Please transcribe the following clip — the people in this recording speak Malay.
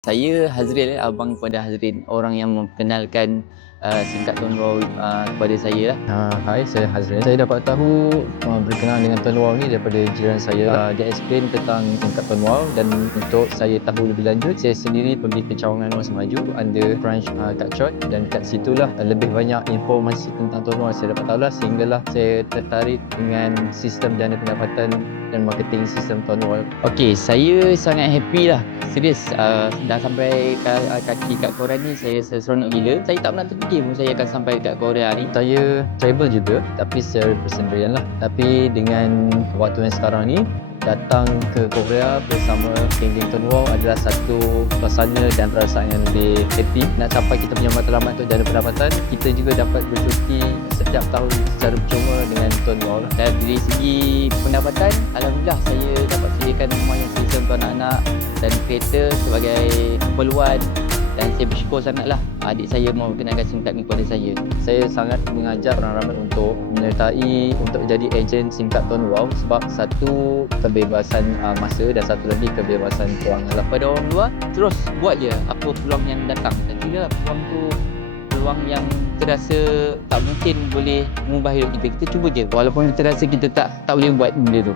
Saya Hazril, abang kepada Hazrin, orang yang memperkenalkan singkat Tuan Wow kepada saya lah. Hai, saya Hazrin. Saya dapat tahu berkenaan dengan Tuan Wow ni daripada jiran saya. Dia explain tentang singkat Tuan Wow, dan untuk saya tahu lebih lanjut, saya sendiri pergi ke Cawangan Orang Semaju under branch Kak Chot, dan kat situlah lebih banyak informasi tentang Tuan Wow saya dapat tahu lah, sehinggalah saya tertarik dengan sistem dana pendapatan dan marketing sistem Tuan Wow. Okey, saya sangat happy lah. Serius, dah sampai kaki kat Korea ni, saya seronok gila. Saya tak pernah terfikir pun saya akan sampai kat Korea ni. Saya travel juga, tapi secara persendirian lah. Tapi dengan waktu yang sekarang ni, datang ke Korea bersama geng-geng Tuan Wow adalah satu suasana dan perasaan yang lebih happy. Nak capai kita punya matlamat untuk dana pendapatan, kita juga dapat bercuti setiap tahun secara percuma dengan Tuan Wow. Dan dari segi pendapatan, alhamdulillah saya dapat sediakan rumah yang selesa untuk anak-anak dan kereta sebagai keperluan. Dan saya bersyukur sangatlah adik saya mau kenalkan singkat ni kepada saya. Saya sangat mengajak orang ramai untuk menyertai untuk jadi ejen singkat Tuan Wow, sebab satu kebebasan masa dan satu lagi kebebasan kewangan lah. Pada orang luar, terus buat je apa peluang yang datang. Dan bila peluang tu peluang yang terasa tak mungkin boleh mengubah hidup kita, kita cuba je walaupun kita rasa kita tak boleh buat benda tu.